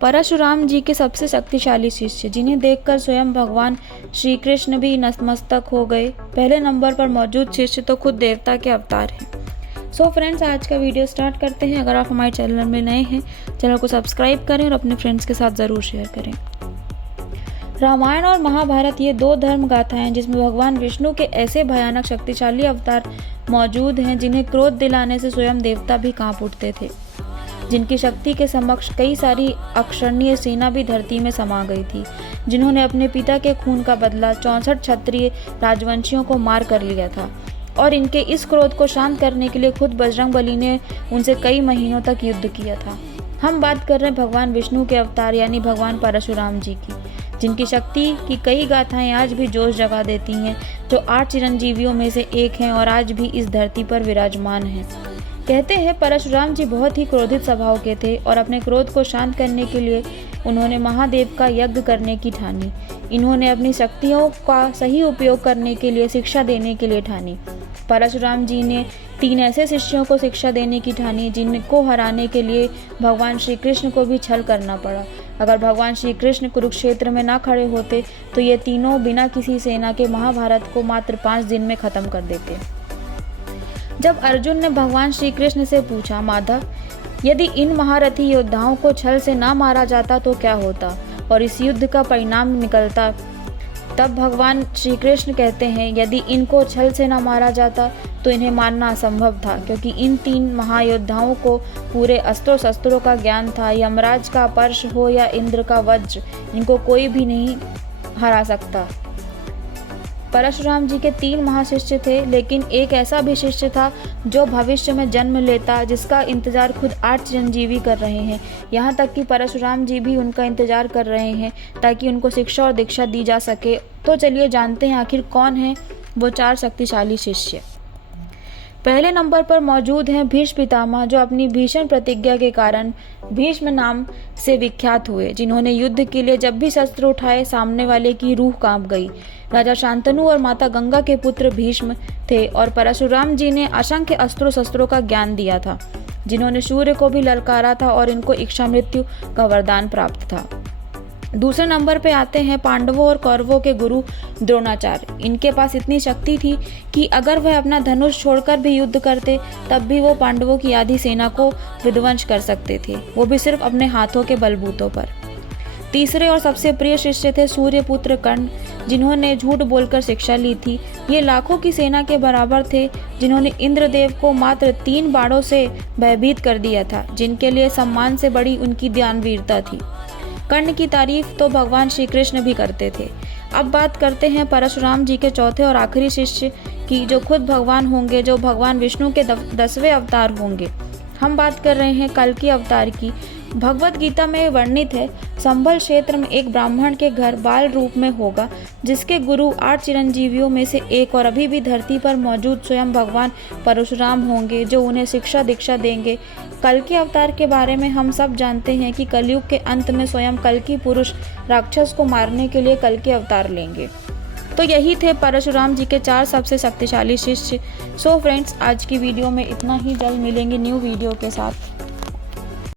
परशुराम जी के सबसे शक्तिशाली शिष्य, जिन्हें देखकर स्वयं भगवान श्री कृष्ण भी नतमस्तक हो गए। पहले नंबर पर मौजूद शिष्य तो खुद देवता के अवतार हैं। सो फ्रेंड्स, आज का वीडियो स्टार्ट करते हैं। अगर आप हमारे चैनल में नए हैं, चैनल को सब्सक्राइब करें और अपने फ्रेंड्स के साथ ज़रूर शेयर करें। रामायण और महाभारत ये दो धर्म गाथाएं जिसमें भगवान विष्णु के ऐसे भयानक शक्तिशाली अवतार मौजूद हैं जिन्हें क्रोध दिलाने से स्वयं देवता भी कांप उठते थे, जिनकी शक्ति के समक्ष कई सारी अक्षरणीय सेना भी धरती में समा गई थी, जिन्होंने अपने पिता के खून का बदला 64 क्षत्रिय राजवंशियों को मार कर लिया था। और इनके इस क्रोध को शांत करने के लिए खुद बजरंगबली ने उनसे कई महीनों तक युद्ध किया था। हम बात कर रहे हैं भगवान विष्णु के अवतार यानी भगवान परशुराम जी की, जिनकी शक्ति की कई गाथाएं आज भी जोश जगा देती हैं, जो 8 चिरंजीवियों में से एक हैं और आज भी इस धरती पर विराजमान हैं। कहते हैं परशुराम जी बहुत ही क्रोधित स्वभाव के थे और अपने क्रोध को शांत करने के लिए उन्होंने महादेव का यज्ञ करने की ठानी। इन्होंने अपनी शक्तियों का सही उपयोग करने के लिए शिक्षा देने के लिए ठानी। परशुराम जी ने 3 ऐसे शिष्यों को शिक्षा देने की ठानी जिनको हराने के लिए भगवान श्री कृष्ण को भी छल करना पड़ा। अगर भगवान श्री कृष्ण कुरुक्षेत्र में ना खड़े होते तो ये तीनों बिना किसी सेना के महाभारत को मात्र 5 दिन में खत्म कर देते। जब अर्जुन ने भगवान श्री कृष्ण से पूछा, माधव, यदि इन महारथी योद्धाओं को छल से ना मारा जाता तो क्या होता और इस युद्ध का परिणाम निकलता, तब भगवान श्री कृष्ण कहते हैं, यदि इनको छल से न मारा जाता तो इन्हें मारना असंभव था, क्योंकि इन 3 महायोद्धाओं को पूरे अस्त्रों शस्त्रों का ज्ञान था। यमराज का पर्श हो या इंद्र का वज्र, इनको कोई भी नहीं हरा सकता। परशुराम जी के 3 महाशिष्य थे, लेकिन एक ऐसा भी शिष्य था जो भविष्य में जन्म लेता, जिसका इंतजार खुद 8 चिरंजीवी कर रहे हैं। यहाँ तक कि परशुराम जी भी उनका इंतजार कर रहे हैं ताकि उनको शिक्षा और दीक्षा दी जा सके। तो चलिए जानते हैं आखिर कौन है वो 4 शक्तिशाली शिष्य। पहले नंबर पर मौजूद हैं भीष्म पितामह, जो अपनी भीषण प्रतिज्ञा के कारण भीष्म नाम से विख्यात हुए, जिन्होंने युद्ध के लिए जब भी शस्त्र उठाए सामने वाले की रूह कांप गई। राजा शांतनु और माता गंगा के पुत्र भीष्म थे और परशुराम जी ने असंख्य अस्त्रों शस्त्रों का ज्ञान दिया था, जिन्होंने सूर्य को भी ललकारा था और इनको इच्छा मृत्यु का वरदान प्राप्त था। दूसरे नंबर पे आते हैं पांडवों और कौरवों के गुरु द्रोणाचार्य। इनके पास इतनी शक्ति थी कि अगर वह अपना धनुष छोड़कर भी युद्ध करते तब भी वो पांडवों की आधी सेना को विध्वंस कर सकते थे, वो भी सिर्फ अपने हाथों के बलबूतों पर। तीसरे और सबसे प्रिय शिष्य थे सूर्यपुत्र कर्ण, जिन्होंने झूठ बोलकर शिक्षा ली थी। ये लाखों की सेना के बराबर थे, जिन्होंने इंद्रदेव को मात्र 3 बाणों से भयभीत कर दिया था, जिनके लिए सम्मान से बड़ी उनकी दानवीरता थी। कर्ण की तारीफ तो भगवान श्री कृष्ण भी करते थे। अब बात करते हैं परशुराम जी के चौथे और आखिरी शिष्य की, जो खुद भगवान होंगे, जो भगवान विष्णु के 10वें अवतार होंगे। हम बात कर रहे हैं कल्कि अवतार की। भगवत गीता में वर्णित है, संभल क्षेत्र में एक ब्राह्मण के घर बाल रूप में होगा, जिसके गुरु 8 चिरंजीवियों में से एक और अभी भी धरती पर मौजूद स्वयं भगवान परशुराम होंगे, जो उन्हें शिक्षा दीक्षा देंगे। कल्कि अवतार के बारे में हम सब जानते हैं कि कलयुग के अंत में स्वयं कल्कि पुरुष राक्षस को मारने के लिए कल्कि अवतार लेंगे। तो यही थे परशुराम जी के 4 सबसे शक्तिशाली शिष्य। सो फ्रेंड्स, आज की वीडियो में इतना ही। जल्द मिलेंगे न्यू वीडियो के साथ।